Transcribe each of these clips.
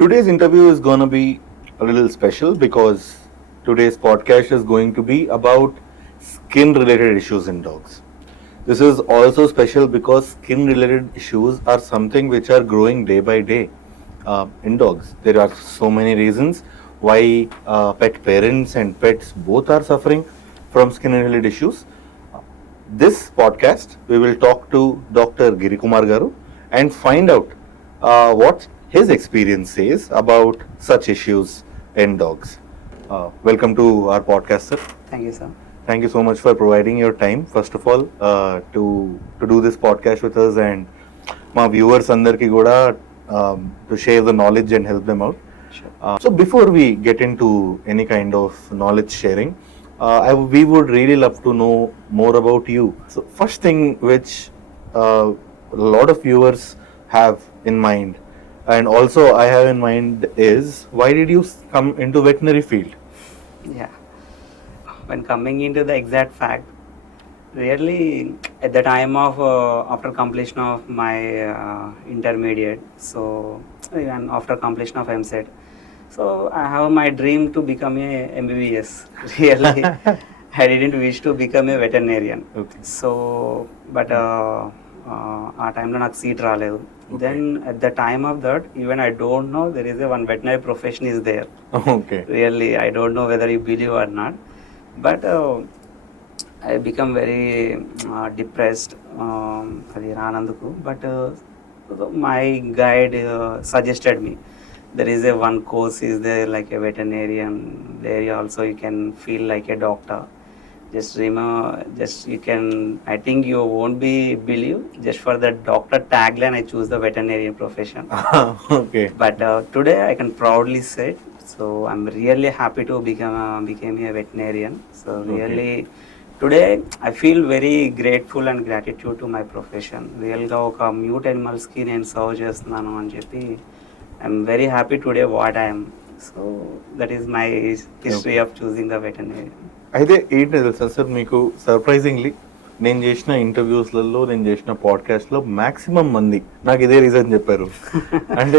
Today's interview is going to be a little special because today's podcast is going to be about skin related issues in dogs. This is also special because skin related issues are something which are growing day by day in dogs. There are so many reasons why pet parents and pets both are suffering from skin related issues. This podcast, we will talk to Dr. Girikumar Garu and find out what his experience says about such issues in dogs. Welcome to our podcast, sir. Thank you, sir. Thank you so much for providing your time, first of all, to do this podcast with us and my viewers andarki kuda to share the knowledge and help them out. Sure. So before we get into any kind of knowledge sharing, we would really love to know more about you. So first thing which a lot of viewers have in mind, and also I have in mind, is why did you come into veterinary field? Yeah. When coming into the exact fact, really at the time of after completion of my intermediate, so and after completion of MSET, so I have my dream to become a MBBS. Really, I didn't wish to become a veterinarian. Okay. So, but ఆ టైంలో నాకు seat రాలేదు. Then at the time of that even I don't know there is a one veterinary profession is there. Okay. Really, I don't know whether you believe or not, but I become very depressed. అది రానందుకు, but my guide suggested me there is a one course is there like a veterinarian. There also you can feel like a doctor. Just remember, just you can, I think you won't be believe, just for the doctor tagline I choose the veterinarian profession. Okay. But today I can proudly say, so I'm really happy to became a veterinarian. So really today I feel very grateful and gratitude to my profession. రియల్గా ఒక మ్యూట్ అనిమల్స్కి నేను సర్వ్ చేస్తున్నాను అని చెప్పి I'm very happy today what I'm. So that is my history of choosing the veterinary. అయితే ఏంటి తెలుసా సార్, మీకు సర్ప్రైజింగ్లీ నేను చేసిన ఇంటర్వ్యూస్లలో, నేను చేసిన పాడ్కాస్ట్లో మాక్సిమం మంది నాకు ఇదే రీజన్ చెప్పారు. అంటే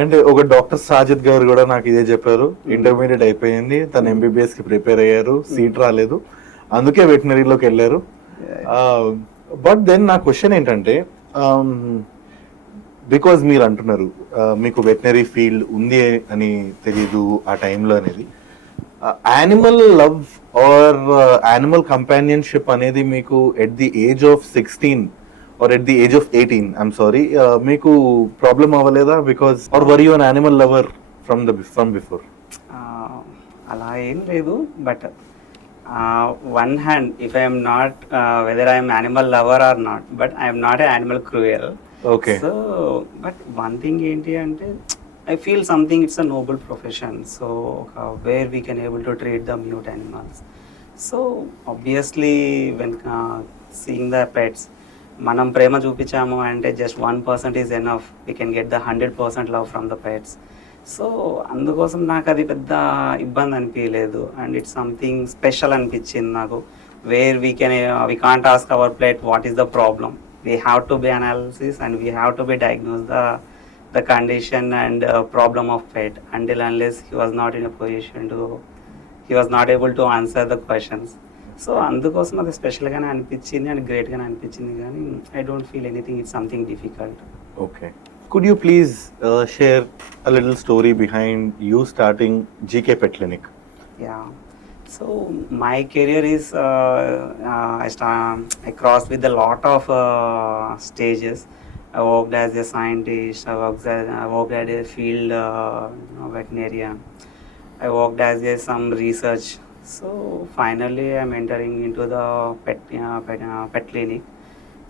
అంటే ఒక డాక్టర్ సాజిద్ గారు కూడా నాకు ఇదే చెప్పారు. ఇంటర్మీడియట్ అయిపోయింది, తను ఎంబీబీఎస్కి ప్రిపేర్ అయ్యారు, సీట్ రాలేదు, అందుకే వెటనరీలోకి వెళ్ళారు. బట్ దెన్ నా క్వశ్చన్ ఏంటంటే, బికాజ్ మీరు అంటున్నారు మీకు వెటనరీ ఫీల్డ్ ఉంది అని తెలీదు ఆ టైంలో అనేది, animal love or animal companionship అనేది మీకు at the age of 16 or at the age of 18, I'm sorry, మీకు ప్రాబ్లం అవ్వలేదా? Because are were you an animal lover from before? అలా ఏం లేదు, but one hand if I'm not whether I'm animal lover or not, but I'm not a animal cruel. Okay. So but one thing ఏంటి అంటే, I feel something it's a noble profession, so where we can able to treat the mute animals. So obviously when seeing the pets, మనం ప్రేమ చూపించాము అంటే just 1% is enough, we can get the 100% love from the pets. So అందుకోసం నాకు అది పెద్ద ఇబ్బంది అనిపించలేదు, and it's something special అనిపించింది నాకు. Where we can't ask our pet what is the problem, we have to be analysis and we have to be diagnose the condition and problem of pet until unless he was not in a position to, he was not able to answer the questions. So అందుకోసం అది స్పెషల్గానే అనిపించింది అండ్ గ్రేట్గానే అనిపించింది, కానీ I don't feel anything it's something difficult. Okay. Could you please share a little story behind you starting GK Pet Clinic? Yeah. So my career is I crossed with a lot of stages. I worked as a scientist, I worked as a field veterinarian, I worked as some research. So finally I'm entering into the pet clinic.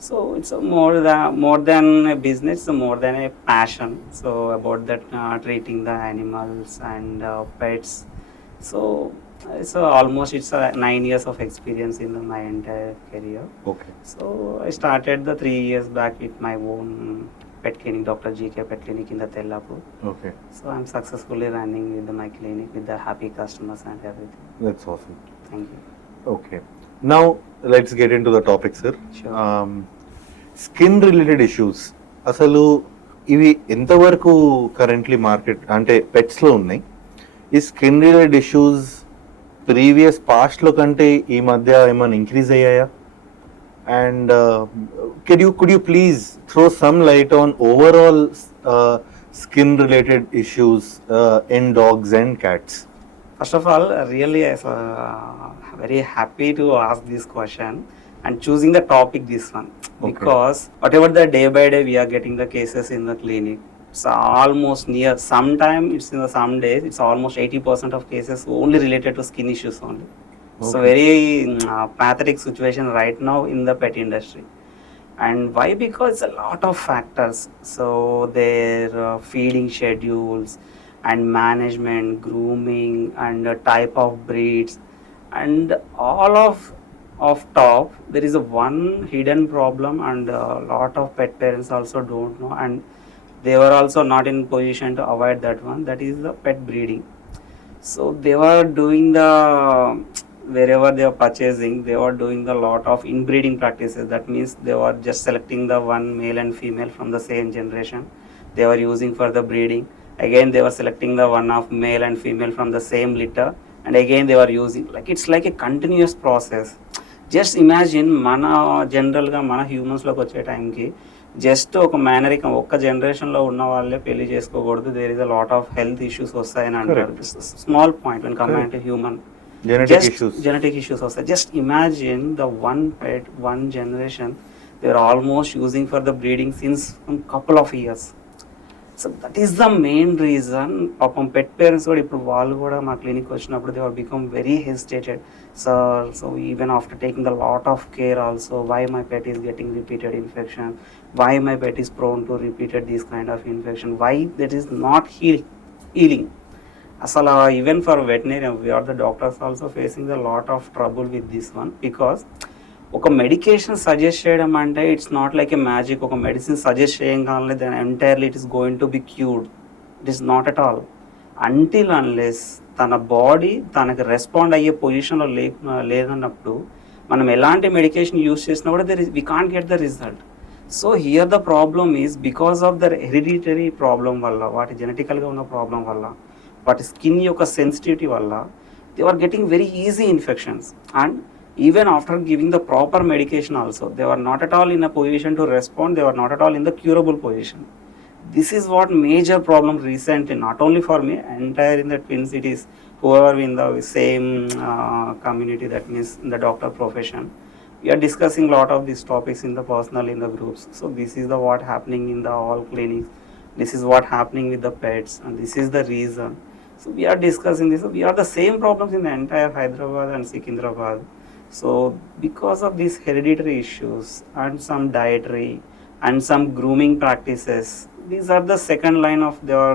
So it's more than a business, more than a passion. So about that treating the animals and pets. So almost it's 9 years of experience in my entire career. Okay. So I started the 3 years back with my own pet clinic, Dr. GK Pet Clinic in the Tellapur. Okay. So I'm successfully running with my clinic with the happy customers and everything. That's awesome. Thank you. Okay. Now let's get into the topic, sir. Sure. Skin related issues. అసలు ఇవి ఎంతవరకు currently market అంటే పెట్స్లో ఉన్నాయి? ఈ skin related issues previous పాస్ట్లో కంటే ఈ మధ్య ఏమైనా ఇంక్రీజ్ అయ్యాయా? And could you please throw some light on overall skin related issues in dogs and cats? First of all, really very happy to ask this question and choosing the topic this one. Okay. Because whatever the day by day we are getting the cases in the clinic, it's almost near, sometime it's in the some days it's almost 80% of cases only related to skin issues only. So Okay. very pathetic situation right now in the pet industry. And why? Because a lot of factors. So their feeding schedules and management, grooming, and type of breeds, and all of top. There is a one hidden problem, and a lot of pet parents also don't know, and they were also not in position to avoid that one. That is the pet breeding. So they were doing the, wherever they were purchasing, they were doing the lot of inbreeding practices. That means they were just selecting the one male and female from the same generation. They were using for the breeding. Again they were selecting the one of male and female from the same litter, and again they were using, like it's like a continuous process. Just imagine మన జనరల్గా మన హ్యూమన్స్లోకి వచ్చే టైంకి జస్ట్ ఒక మేనరికం ఒక్క జనరేషన్లో ఉన్న వాళ్ళే పెళ్లి చేసుకోకూడదు, there is a lot of health issues వస్తాయని అంటారు. Small point when compare to human, genetic issues also. Just imagine the one pet, one generation, they are almost using for the breeding since a couple of years. So that is the main reason పాపం pet parents కూడా ఇప్పుడు వాళ్ళు కూడా మా clinic వచ్చినప్పుడు they are become very hesitated. So even after taking the lot of care also, why my pet is getting repeated infection, why my pet is prone to repeated this kind of infection, why that is not healing. అసలు even for veterinary we are the doctors also facing the lot of trouble with this one. Because ఒక medication suggest చేయడం అంటే it's not like a magic. ఒక medicine suggest చేయగానే then entirely it is going to be cured. It is not at all until unless తన body తనకి respond అయ్యే పొజిషన్లో లేదన్నప్పుడు మనం ఎలాంటి మెడికేషన్ యూస్ చేసినా కూడా we can't get the result. So here the problem is because of the hereditary problem వల్ల, వాటి జెనెటికల్గా ఉన్న ప్రాబ్లం వల్ల, వాటి స్కిన్ యొక్క సెన్సిటివిటీ వల్ల they are getting very easy infections. And even after giving the proper medication also, they were not at all in a position to respond, they were not at all in the curable position. This is what major problem recently, not only for me, entire in the Twin Cities, whoever in the same community, that means in the doctor profession, we are discussing lot of these topics in the personal, in the groups. So this is the what happening in the all clinics, this is what happening with the pets, and this is the reason. So we are discussing this. We are the same problems in the entire Hyderabad and Secunderabad. So because of these hereditary issues and some dietary and some grooming practices, these are the second line of their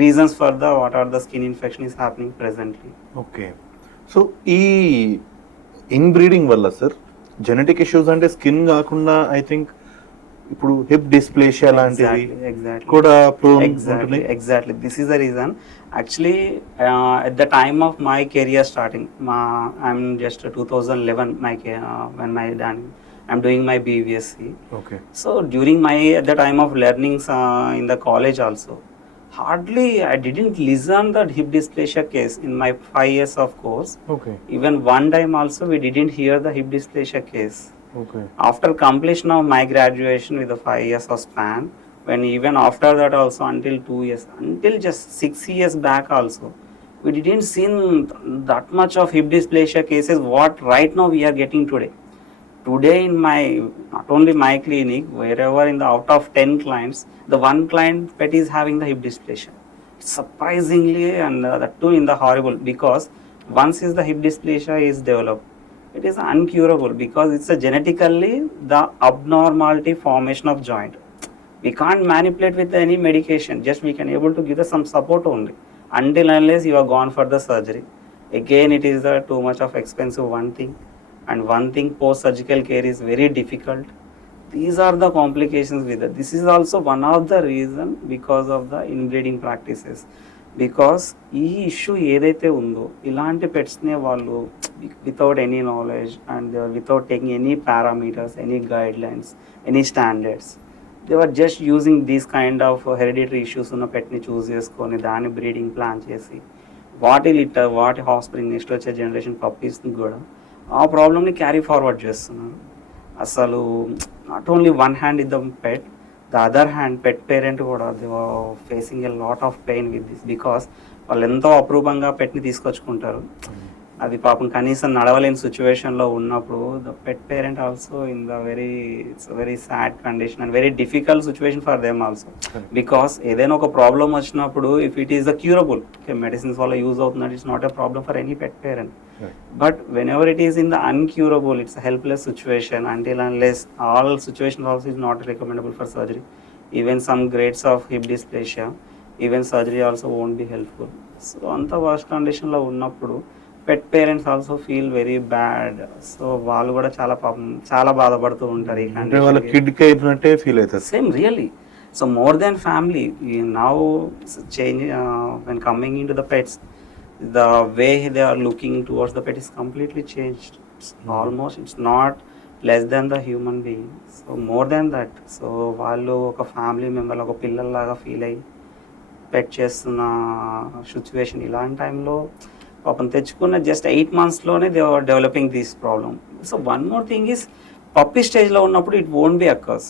reasons for the what are the skin infection is happening presently. Okay. So ఈ ఇన్బ్రీడింగ్ వల్ల sir genetic issues అంటే స్కిన్ కాకుండా I think ఇప్పుడు hip dysplasia లాంటివి కూడా exactly this is the reason. Actually at the time of my career starting, I'm just 2011 when I'm doing my BVSc. Okay. So during my at the time of learnings in the college also, hardly I didn't listen that hip dysplasia case in my 5 years of course. Okay. Even one time also we didn't hear the hip dysplasia case. Okay. After completion of my graduation with the 5 years of span, when even after that also until 2 years, until just 6 years back also, we didn't see that much of hip dysplasia cases what right now we are getting today. Today in my, not only my clinic, wherever in the out of 10 clients, the one client pet is having the hip dysplasia. Surprisingly, and that too in the horrible, because once is the hip dysplasia is developed, it is uncurable because it's a genetically the abnormality formation of joint. We can't manipulate with any medication, just we can able to give some support only until unless you are gone for the surgery. Again it is too much of expensive one thing, and one thing post surgical care is very difficult. These are the complications with it. This is also one of the reason because of the inbreeding practices. Because ఈ issue ఏదైతే ఉందో ఇలాంటి పెట్స్నే వాళ్ళు without any knowledge and without taking any parameters, any guidelines, any standards, they are just using these kind of hereditary issues ఉన్న పెట్ని చూస్ చేసుకొని దాని బ్రీడింగ్ ప్లాన్ చేసి వాటి లిటర్ వాటి హాస్పిటల్ నెక్స్ట్ వచ్చే జనరేషన్ పప్పీస్ని కూడా ఆ ప్రాబ్లమ్ని క్యారీ ఫార్వర్డ్ చేస్తున్నారు. అసలు not only one hand in the pet, the other hand pet parent కూడా they facing a lot of pain with this, because వాళ్ళు ఎంతో అప్రూపంగా పెట్ని తీసుకొచ్చుకుంటారు. అది పాపం కనీసం నడవలేని సిచ్యువేషన్లో ఉన్నప్పుడు the pet parent also in the very it's very sad condition and very difficult situation for them also. Because ఏదైనా ఒక ప్రాబ్లం వచ్చినప్పుడు if it is the curable, medicines వల్ల యూజ్ అవుతున్నట్టు it's not a problem for any pet parent. But when ever it is in the uncurable it's helpless situation until unless all situation also is not recommendable for surgery. Even some grades of hip dysplasia, even surgery also won't be helpful. So అంత worst కండిషన్లో ఉన్నప్పుడు pet parents also feel very bad. So వాళ్ళు కూడా చాలా పాపం చాలా బాధపడుతూ ఉంటారు ఈ కండిషన్. ఫీల్ అవుతారు same really. So more than family now change when coming in to the pets, the way they are looking towards the pet is completely changed. Almost it's not less than the human being, so more than that. So వాళ్ళు ఒక family member ఒక పిల్లల్లాగా ఫీల్ అయ్యి పెట్ చేస్తున్న సిచ్యువేషన్. ఇలాంటి టైంలో పాపం తెచ్చుకున్న జస్ట్ 8 monthsలోనే they are developing this problem. So one more thing is puppy స్టేజ్లో ఉన్నప్పుడు it won't be occurs,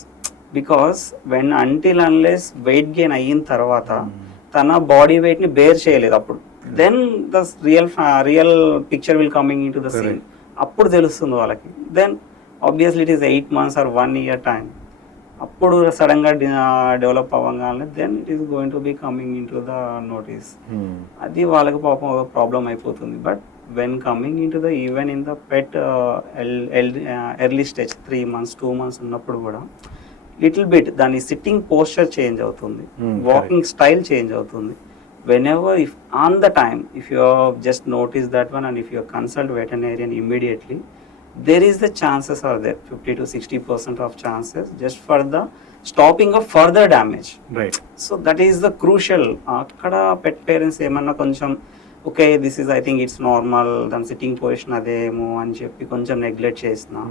because when until unless weight gain అయిన తర్వాత తన బాడీ వెయిట్ని బేర్ చేయలేదు అప్పుడు, then the real picture will coming in to the scene. అప్పుడు తెలుస్తుంది వాళ్ళకి. Then obviously it is 8 months or 1 year time. అప్పుడు సడన్గా డెవలప్ అవ్వగానే then it is going to be coming in to the notice. అది వాళ్ళకి పాపం ప్రాబ్లం అయిపోతుంది. But when coming in to the even in the pet early stage 3 months 2 months ఉన్నప్పుడు కూడా little bit దాని సిట్టింగ్ పోస్చర్ చేంజ్ అవుతుంది, వాకింగ్ స్టైల్ చేంజ్ అవుతుంది. whenever if on the time if you have just noticed that one and if you consult veterinarian immediately, there is the chances are there 50 to 60% of chances just for the stopping of further damage, right? So that is the crucial. akkada pet parents emanna koncham okay this is I think it's normal dan sitting position ademo ani cheppi koncham neglect chesna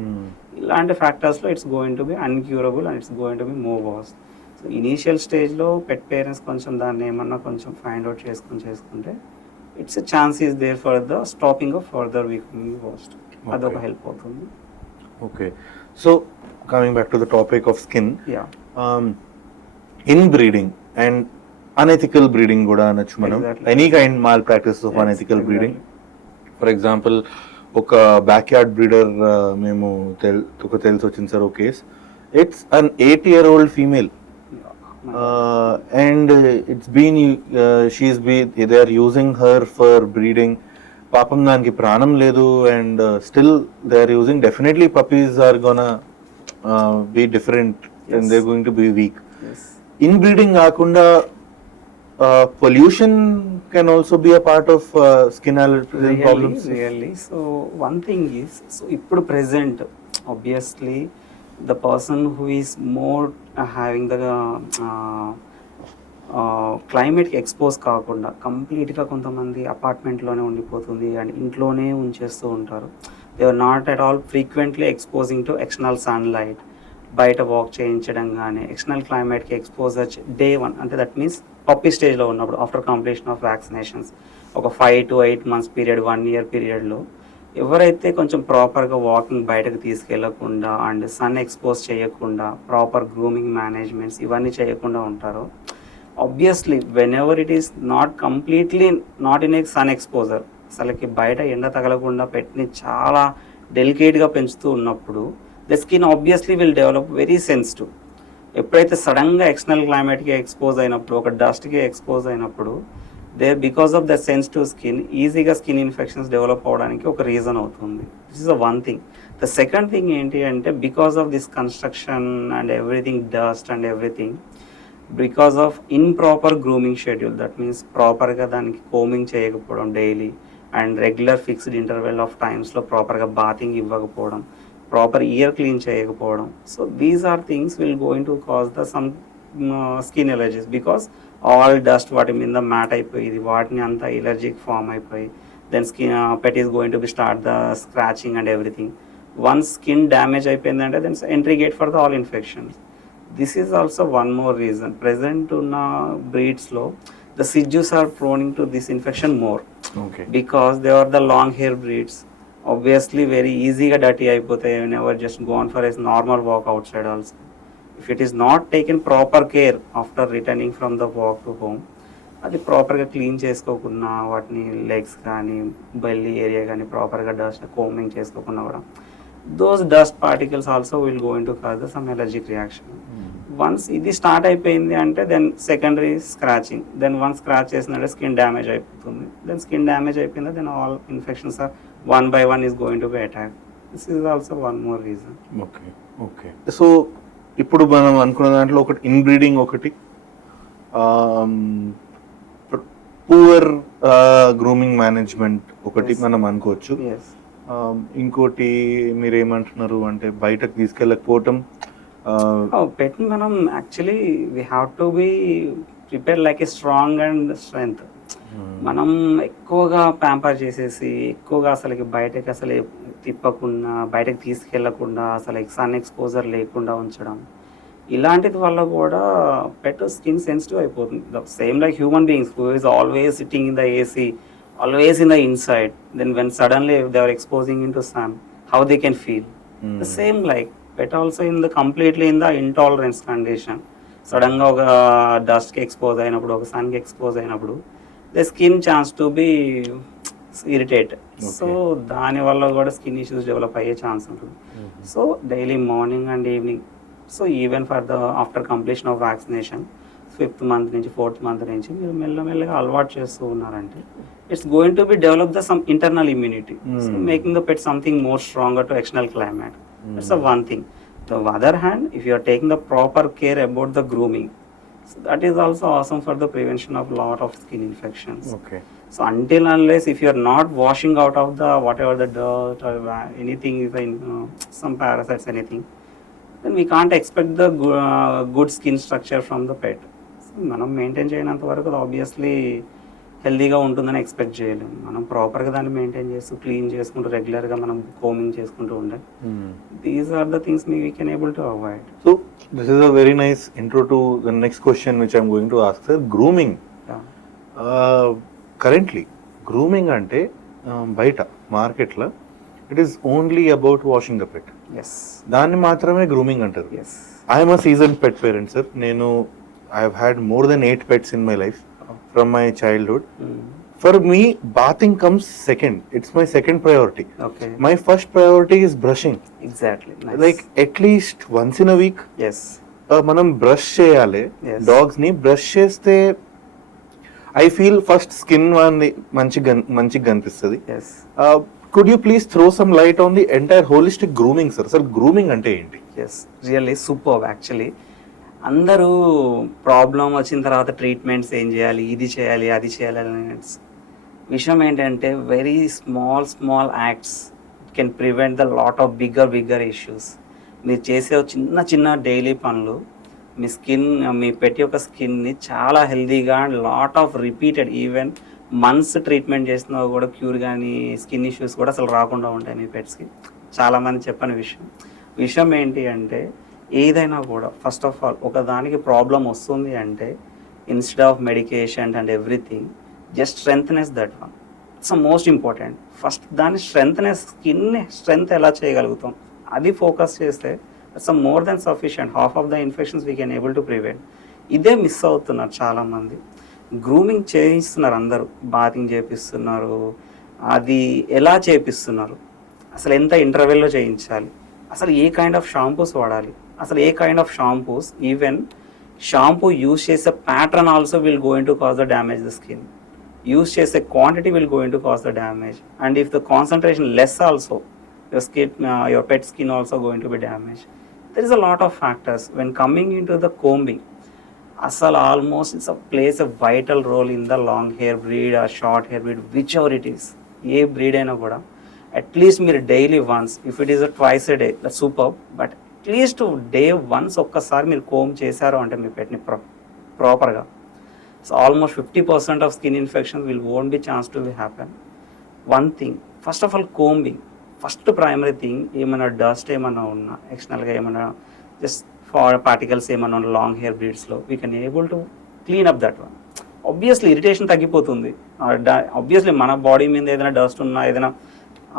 ilanti factors lo it's going to be uncurable and it's going to be more worse. So initial స్టేజ్లో pet parents కొంచెం దాన్ని ఏమన్నా కొంచెం find out చేసుకుంటే it's a chance is there for the stopping of further weakening worst. అదొక help అవుతుంది. Okay, so coming back to the topic of skin, yeah inbreeding and unethical breeding కూడా అనొచ్చు మనం. Any kind malpractice of unethical breeding. For example ఒక backyard breeder మేము తెలిసి వచ్చింది sir ఒక case. It's an 8-year-old female and it's been they are using her for breeding. పాపం దానికి ప్రాణం లేదు and still they are using. Definitely puppies are gonna be different and they're going to be weak. In breeding కాకుండా pollution can also be a part of skin allergy problems. Really. So one thing is, so ఇప్పుడు present obviously the person who is more having the క్లైమేట్కి expose కాకుండా కంప్లీట్గా కొంతమంది అపార్ట్మెంట్లోనే ఉండిపోతుంది and ఇంట్లోనే ఉంచేస్తూ ఉంటారు. They are not at all frequently exposing to external sunlight. బయట వాక్ చేయించడం కానీ ఎక్స్టర్నల్ క్లైమేట్కి ఎక్స్పోజర్ day 1 అంటే దట్ మీన్స్ పప్పీ స్టేజ్లో ఉన్నప్పుడు ఆఫ్టర్ కంప్లీషన్ ఆఫ్ వ్యాక్సినేషన్స్ ఒక 5 to 8 months పీరియడ్ 1 year పీరియడ్లో ఎవరైతే కొంచెం ప్రాపర్గా వాకింగ్ బయటకు తీసుకెళ్లకుండా అండ్ సన్ ఎక్స్పోజ్ చేయకుండా ప్రాపర్ గ్రూమింగ్ మేనేజ్మెంట్స్ ఇవన్నీ చేయకుండా ఉంటారో obviously whenever it is not completely not in a sun exposure, అసలుకి బయట ఎండ తగలకుండా పెట్ని చాలా డెలికేట్గా పెంచుతూ ఉన్నప్పుడు the skin obviously will develop very sensitive. ఎప్పుడైతే సడన్గా ఎక్స్టర్నల్ క్లైమేట్కి ఎక్స్పోజ్ అయినప్పుడు ఒక డస్ట్కి ఎక్స్పోజ్ అయినప్పుడు there because of the sensitive skin ఈజీగా స్కిన్ ఇన్ఫెక్షన్స్ డెవలప్ అవడానికి ఒక రీజన్ అవుతుంది. This is the one thing. The second thing ఏంటి అంటే because of this construction and everything dust and everything, because of improper grooming schedule, that means ప్రాపర్గా దానికి combing చేయకపోవడం daily and regular fixed interval of టైమ్స్లో ప్రాపర్గా bathing ఇవ్వకపోవడం, proper ear clean చేయకపోవడం. So these are things will going to cause the some skin allergies because all dust వాటి మీద mat అయిపోయి వాటిని అంతా ఎలర్జిక్ ఫామ్ అయిపోయి then skin pet is going to be start the scratching and everything. Once skin damage అయిపోయిందంటే then entry gate for the all infections. This is also one more reason. Present ఉన్న బ్రీడ్స్లో the Shih Tzus are proning to this infection more okay. Because they are the long hair breeds. Obviously very ఈజీగా dirty అయిపోతాయి whenever just gone for as normal walk outside also. If it is not taken proper care after returning from the walk to home, అది ప్రాపర్గా క్లీన్ చేసుకోకుండా వాటిని లెగ్స్ కానీ belly area కానీ ప్రాపర్గా dust combing చేసుకోకుండా కూడా those dust particles also will go in to cause some allergic reaction. Once ఇది స్టార్ట్ అయిపోయింది అంటే then secondary scratching, then once scratch చేసినట్టే స్కిన్ డ్యామేజ్ అయిపోతుంది. దెన్ స్కిన్ డ్యామేజ్ అయిపోయింది, then all infections are one by one is going to be attack. This is also one more reason. Okay. Okay. So ఇప్పుడు మనం అనుకున్న దాంట్లో ఒకటి inbreeding, ఒకటి poor grooming management ఒకటి Yes. మనం అనుకోవచ్చు. ఎస్. ఇంకోటి మీరేమంటున్నారు అంటే బయటకు తీసుకెళ్ళకపోవటం. పెట్ని మనం actually we have to be prepare like a strong and strength. మనం ఎక్కువగా ప్యాంపర్ చేసేసి ఎక్కువగా అసలు బయటకి అసలు తిప్పకుండా బయటకు తీసుకెళ్లకుండా అసలు సన్ ఎక్స్పోజర్ లేకుండా ఉంచడం, ఇలాంటిది వల్ల కూడా పెట్ స్కిన్ సెన్సిటివ్ అయిపోతుంది. Same like human beings who is always sitting in the AC, always in the inside, then when suddenly if they are exposing into sun, how they can feel. The same like pet also in the completely in the intolerance condition, sudden గా ఒక డస్ట్ కి ఎక్స్పోజ్ అయినప్పుడు ఒక సన్ కి ఎక్స్పోజ్ అయినప్పుడు the skin chance to be irritate. So దాని వల్ల కూడా స్కిన్ ఇష్యూస్ డెవలప్ అయ్యే ఛాన్స్ ఉంటుంది. So daily morning and evening, so even for the after completion of vaccination 5th month నుంచి 4th month నుంచి మీరు మెల్లమెల్లగా అలవాటు చేస్తూ ఉన్నారంటే it's going to be develop the some internal immunity, making the pet something more stronger to external climate. It's a one thing. The other hand, if you are taking the proper care about the grooming, so that is also awesome for the prevention of lot of skin infections. Okay. So until unless if you are not washing out of the whatever the dirt or anything, if some parasites anything, then we can't expect the good skin structure from the pet. మనం మెయింటైన్ చేయనంత వరకు ఆబ్వియస్లీ హెల్దీగా ఉంటుందని ఎక్స్పెక్ట్ చేయలేము. మనం ప్రాపర్గా దాన్ని మెయింటైన్ చేస్తూ క్లీన్ చేసుకుంటూ రెగ్యులర్గా మనం కోమింగ్ చేసుకుంటూ ఉండాలి. These are the things we can able to avoid. So this is a very nice intro to the next question which I'm going to ask sir. Grooming currently grooming అంటే బయట మార్కెట్లో it is only about washing the pet, దాన్ని మాత్రమే grooming అంటారు. I'm a season pet parent sir. నేను I have had more than 8 pets in my life from my childhood. For me, bathing comes second. It's my second priority. Okay. My first priority is brushing. Exactly. Nice. Like at least once in a week. Yes. మనం బ్రష్ చేయాలి డాగ్స్ ని. బ్రష్ చేస్తే I feel first skin మంచిగా కనిపిస్తుంది. Could you please throw some light on the entire holistic grooming, sir? Sir, grooming అంటే ఏంటి? Yes, really superb actually. అందరూ ప్రాబ్లం వచ్చిన తర్వాత ట్రీట్మెంట్స్ ఏం చేయాలి, ఇది చేయాలి, అది చేయాలి అనే విషయం ఏంటంటే very small acts can prevent the lot of bigger issues. మీరు చేసే చిన్న డైలీ పనులు మీ స్కిన్, మీ పెట్ యొక్క స్కిన్ని చాలా హెల్దీగా and lot of repeated even months treatment చేసినా కూడా క్యూర్ కానీ స్కిన్ ఇష్యూస్ కూడా అసలు రాకుండా ఉంటాయి మీ పెట్స్కి. చాలామంది చెప్పని విషయం ఏంటి అంటే ఏదైనా కూడా ఫస్ట్ ఆఫ్ ఆల్ ఒక దానికి ప్రాబ్లం వస్తుంది అంటే instead of medication and everything just strengthness that one. It's most important. First దాని స్కిన్ స్ట్రెంగ్త్ ఎలా చేయగలుగుతాం అది ఫోకస్ చేస్తే it's more than sufficient. Half of the infections we can able to prevent. ఇదే మిస్ అవుతున్నారు చాలామంది. గ్రూమింగ్ చేయిస్తున్నారు అందరూ, బాతింగ్ చేపిస్తున్నారు. అది ఎలా చేపిస్తున్నారు, అసలు ఎంత ఇంటర్వెల్లో చేయించాలి, అసలు ఏ కైండ్ ఆఫ్ షాంపూస్ వాడాలి, అసలు ఏ kind of shampoos, even shampoo use చేసే pattern also will going to cause the damage the skin. Use చేసే quantity will going to cause the damage. And if the concentration less also your pet skin also going to be damaged. There is a lot of factors when coming into the combing. Asal almost it's a plays a vital role in the long hair breed or short hair breed, whichever it is. ఏ breed అయినా కూడా at least మీరు daily once, if it is twice a day that super, but at least day once ఒక్కసారి మీరు comb చేశారు అంటే మీ పెట్ని ప్రాపర్గా, so almost 50% of skin infections won't be chance to happen. One thing, first of all combing first primary thing. ఏమైనా dust ఏమైనా ఉన్నా ఎక్స్టర్నల్గా ఏమైనా జస్ట్ పార్టికల్స్ ఏమన్నా లాంగ్ హెయిర్ బ్రీడ్స్లో we can able to clean up that one. Obviously irritation తగ్గిపోతుంది. ఆబ్వియస్లీ మన బాడీ మీద ఏదైనా డస్ట్ ఉన్నా, ఏదైనా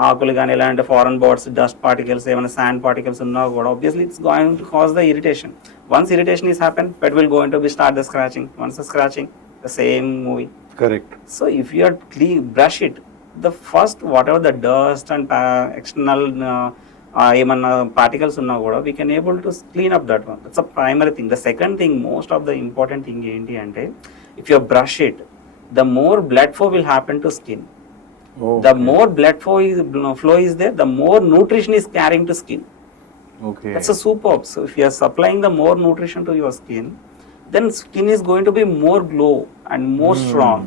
ఆకులు కానీ ఇలాంటి ఫారెన్ బాడీస్ డస్ట్ పార్టికల్స్ ఏమైనా శాండ్ పార్టికల్స్ ఉన్నా కూడా obviously it's going to cause the irritation. Once irritation is happen, pet will going to be start the scratching. Once the scratching, the same movie. Correct. So if you are brush it, the first whatever the dust and external ఏమన్నా పార్టికల్స్ ఉన్నా కూడా we can able to clean up that one. That's a primary thing. The second thing, most of the important thing ఏంటి అంటే, if you brush it, the more blood flow will happen to skin. The more blood flow is there, the more nutrition is carrying to skin. Okay. That's a superb. So if you are supplying the more nutrition to your skin, then skin is going to be more glow and more strong.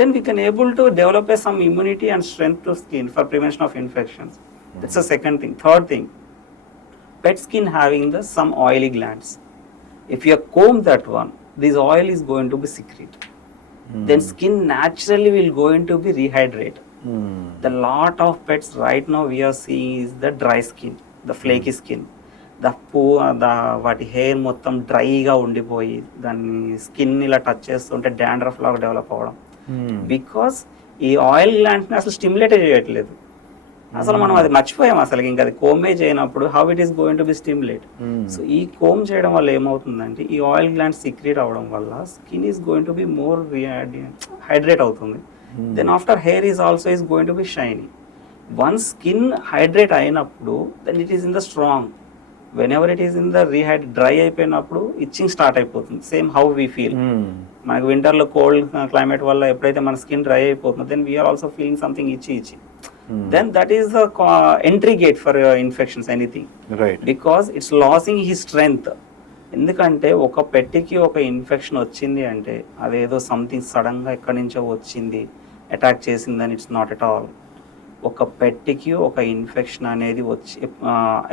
Then we can able to develop some immunity and strength to skin for prevention of infections. That's the second thing. Third thing, pet skin having some oily glands. If you comb that one, this oil is going to be secrete. Then skin naturally will going to be rehydrate. The lot of pets right now we are seeing is the dry skin, the flaky skin. వాటి హెయిర్ మొత్తం డ్రైగా ఉండిపోయి దాన్ని స్కిన్ ఇలా టచ్ చేస్తుంటే డాండ్రఫ్ లాగా డెవలప్ అవ్వడం. బికాస్ ఈ ఆయిల్ గ్లాండ్స్ని అసలు స్టిమ్యులేట్ చేయట్లేదు. అసలు మనం అది మర్చిపోయాం అసలు. ఇంకా అది కోమే చేయనప్పుడు how it is going to B stimulate. So ఈ కోమ్ చేయడం వల్ల ఏమవుతుందంటే, ఈ ఆయిల్ గ్లాండ్స్ సీక్రెట్ అవ్వడం వల్ల skin is going to be more hydrate అవుతుంది. Then after hair is also is going to be shiny. Once skin hydrate అయినప్పుడు then it is in the strong. Whenever it is in the dry అయిపోయినప్పుడు itching start అయిపోతుంది. Same how we feel. మనకు వింటర్లో cold climate వల్ల ఎప్పుడైతే మన skin dry అయిపోతుందో then we are also feeling something itchy. Then that is the entry gate for infections anything. Because it's losing he strength. ఎందుకంటే ఒక పెట్టికి ఒక ఇన్ఫెక్షన్ వచ్చింది అంటే అదేదో సంథింగ్ సడన్గా ఎక్కడి నుంచో వచ్చింది, అటాక్ చేసిందని ఇట్స్ నాట్ ఎట్ ఆల్. ఒక పెట్టికి ఒక ఇన్ఫెక్షన్ అనేది వచ్చి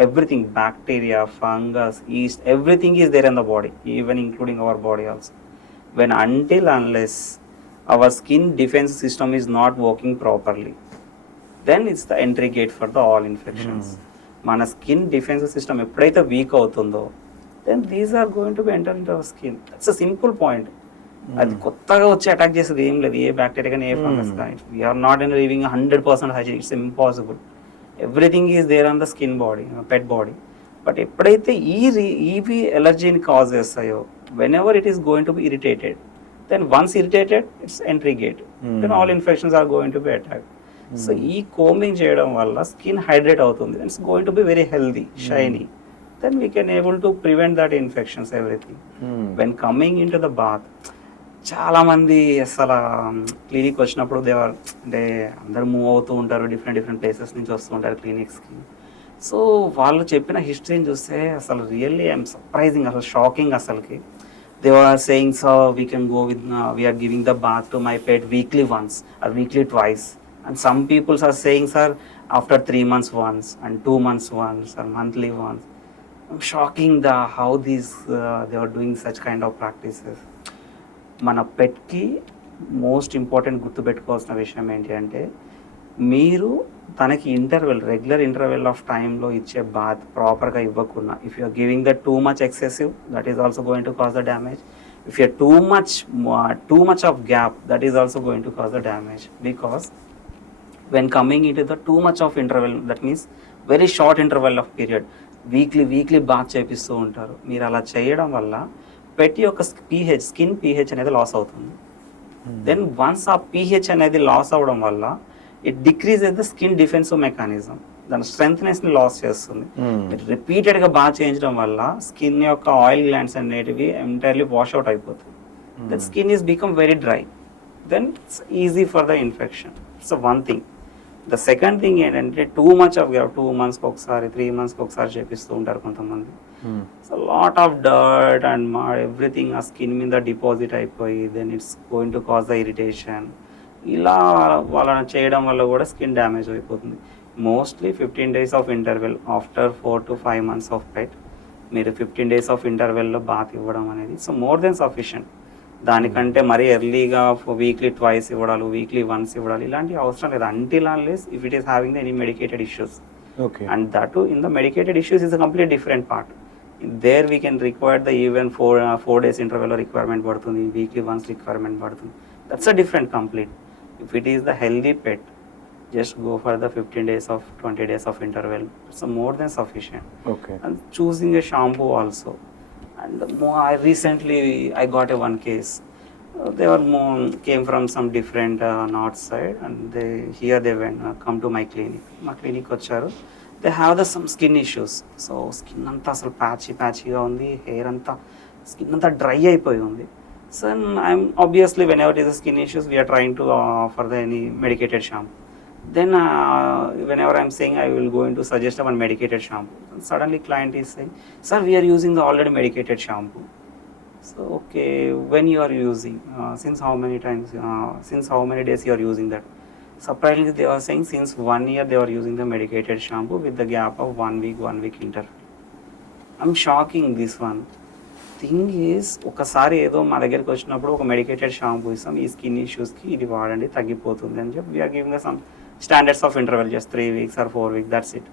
everything, bacteria, fungus, yeast, everything is there in the body, even including our body also. When until unless our skin defence system is not working properly, then it's the entry gate for the all infections. మన skin defence system ఎప్పుడైతే weak అవుతుందో then these are going to be enter into our skin. That's a simple point. అది కొత్తగా వచ్చి అటాక్ చేసేది ఏం లేదు, ఏ బ్యాక్టీరియా కానీ ఏ ఫంగస్ కానీ. We are not in living 100% hygiene. It's impossible. Everything is there on the skin body, pet body. But ఎప్పుడైతే ఇవి ఎలర్జీని కాజ్ చేస్తాయో, whenever it is going to be irritated, then once irritated it's entry gate. Then all infections are going to be attack. So ఈ combing చేయడం వల్ల skin hydrate అవుతుంది. It's going to be very healthy, shiny. Then we can able to prevent that infections, everything. When coming into the bath, చాలా మంది అసలు క్లినిక్ వచ్చినప్పుడు దేవర్ అంటే అందరు మూవ్ అవుతూ ఉంటారు, డిఫరెంట్ ప్లేసెస్ నుంచి వస్తూ ఉంటారు క్లినిక్స్కి. సో వాళ్ళు చెప్పిన హిస్టరీని చూస్తే అసలు రియల్లీ ఐఎమ్ సర్ప్రైజింగ్, అసలు షాకింగ్. అసలుకి they are saying, so we can go with we are giving the bath to my pet weekly once or weekly twice. And some peoples are saying, sir after 3 months once and 2 months once or monthly once. Shocking how these they are doing such kind of practices. మన పెట్కి most important గుర్తుపెట్టుకోవాల్సిన విషయం ఏంటి అంటే, మీరు తనకి regular interval of టైంలో ఇచ్చే బాత్ ప్రాపర్గా ఇవ్వకుండా, if you are giving that too much excessive, that is also going to cause the damage. If you are too much of gap, that is also going to cause the damage. Because when coming into the too much of interval, that means very short interval of period, weekly bath చేపిస్తూ ఉంటారు. మీరు అలా చేయడం వల్ల pet యొక్క skin pH అనేది loss అవుతుంది. Then once ఆ pH అనేది లాస్ అవ్వడం వల్ల it decreases the skin defensive mechanism, దాని స్ట్రెంగ్త్నెస్ని లాస్ చేస్తుంది. మీరు రిపీటెడ్గా బాత్ చేయించడం వల్ల స్కిన్ యొక్క ఆయిల్ గ్లాండ్స్ అనేటివి ఎంటైర్లీ వాష్ అవుట్ అయిపోతుంది. That skin is become very dry. Then it's easy for the infection. It's one thing. The second thing ఏంటంటే, 2 months of gap, 2 months ఒకసారి, 3 months ఒకసారి చేపిస్తూ ఉంటారు కొంతమంది. So lot of dirt and everything ఆ skin మీద deposit అయిపోయి then it's going to cause the irritation. ఇలా వాళ్ళని చేయడం వల్ల కూడా స్కిన్ డ్యామేజ్ అయిపోతుంది. Mostly 15 days of interval after 4 to 5 months of pet, మీరు 15 days ఆఫ్ ఇంటర్వెల్లో బాత్ ఇవ్వడం అనేది సో మోర్ దెన్ సఫిషియంట్. దానికంటే మరీ ఎర్లీగా వీక్లీ ట్వైస్ ఇవ్వడాలు, వీక్లీ వన్స్ ఇవ్వడాలు ఇలాంటివి అవసరం లేదు. Until unless if it is having any medicated issues. And that in the medicated issues is a complete different part. there we can require the even 4 days interval requirement పడుతుంది, weekly once requirement పడుతుంది. That's a different complete. If it is the healthy pet, just go for the 15 days of 20 days of interval. It's more than sufficient. Okay. And choosing a shampoo also. And I got a one case. They were came from some different north side, and they went come to my clinic. My clinic వచ్చారు. They have some skin issues. So skin అంతా అసలు ప్యాచీగా ఉంది, హెయిర్ అంతా స్కిన్ అంతా డ్రై అయిపోయి ఉంది. So I'm obviously whenever it is a skin issues, we are trying to offer any medicated shampoo. Then whenever I'm saying I will going to suggest one medicated shampoo, and suddenly client is saying, sir, we are using the already medicated shampoo. So okay, when you are using, since how many times, since how many days you are using that? Surprisingly, they were saying since 1 year they were using the medicated shampoo with the gap of 1 week interval. I'm shocking this one. Thing is ఒకసారి ఏదో మా దగ్గరికి వచ్చినప్పుడు ఒక medicated shampoo ఇస్తాం, ఈ స్కిన్ ఇష్యూస్కి ఇది వాడండి తగ్గిపోతుంది అని చెప్పి we are giving some standards of interval just 3 weeks or 4 weeks, that's it.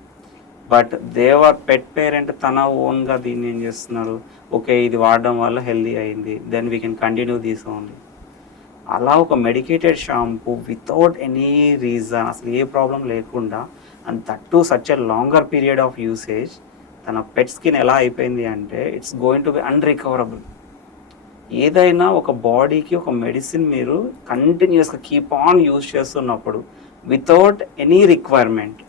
But their pet parent తన ఓన్గా దీన్ని ఏం చేస్తున్నారు, ఓకే ఇది వాడడం వల్ల హెల్దీ అయింది, then we can continue these only. అలా ఒక medicated shampoo without any reason, అసలు ఏ ప్రాబ్లం లేకుండా, and that to such a longer period of usage, తన పెట్ స్కిన్ ఎలా అయిపోయింది అంటే it's going to be unrecoverable. ఏదైనా ఒక బాడీకి ఒక మెడిసిన్ మీరు కంటిన్యూస్గా కీప్ ఆన్ యూజ్ చేస్తున్నప్పుడు without any requirement,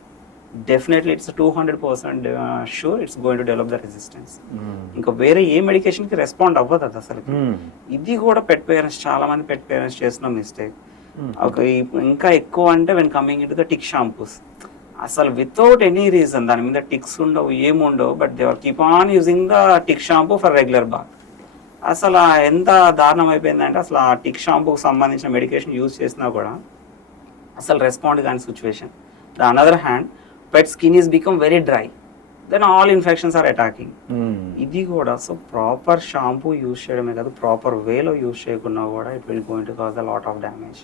definitely it's 200% sure it's going to develop the resistance. ఇంకా వేరే ఏ మెడికేషన్కి రెస్పాండ్ అవ్వదు అది అసలు. ఇది కూడా చాలా మంది పెట్ పేరెంట్స్ చేస్తున్న మిస్టేక్. ఇంకా ఎక్కువ అంటే when coming in to the tick shampoos, అసలు వితౌట్ ఎనీ రీజన్ దాని మీద టిక్స్ ఉండవు, ఏముండవు, but they are keep on using the tick shampoo for regular bath. అసలు ఎంత దారుణం అయిపోయిందంటే అసలు ఆ టిక్ షాంపూకి సంబంధించిన మెడికేషన్ యూజ్ చేసినా కూడా అసలు రెస్పాండ్ కాని situation. The another hand pet skin is become very dry, then all infections are attacking. ఇది కూడా సో ప్రాపర్ షాంపూ యూజ్ చేయడమే కాదు, ప్రాపర్ వేలో యూజ్ చేయకుండా కూడా it will going to cause a lot of damage.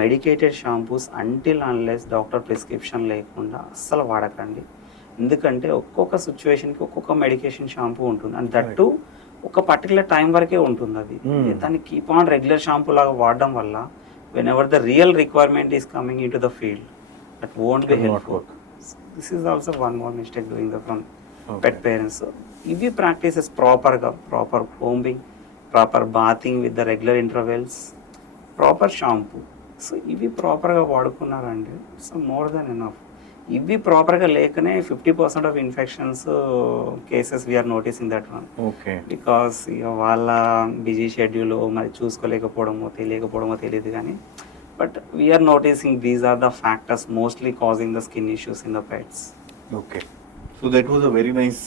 Medicated shampoos until unless doctor prescription లేకుండా అస్సలు వాడకండి. ఎందుకంటే ఒక్కొక్క సిచ్యువేషన్కి ఒక్కొక్క మెడికేషన్ షాంపూ ఉంటుంది, అండ్ దట్ టు ఒక పర్టికులర్ టైం వరకే ఉంటుంది అది. దాన్ని కీప్ ఆన్ రెగ్యులర్ షాంపూ లాగా వాడడం వల్ల when ever the real requirement is coming in to the field, that won't be helpful. This is also one more mistake doing from pet parents. So, if you practices proper combing, proper bathing with the regular intervals, proper shampoo, so if you proper ga vadukunnarante, so more than enough. If we proper ga lekane 50% of infections cases we are noticing that one. Okay. Because వాళ్ళ busy schedule మరి చూసుకోలేకపోవడమో తెలియదు కానీ, but we are noticing these are the factors mostly causing the skin issues in the pets. Okay. So that was a very nice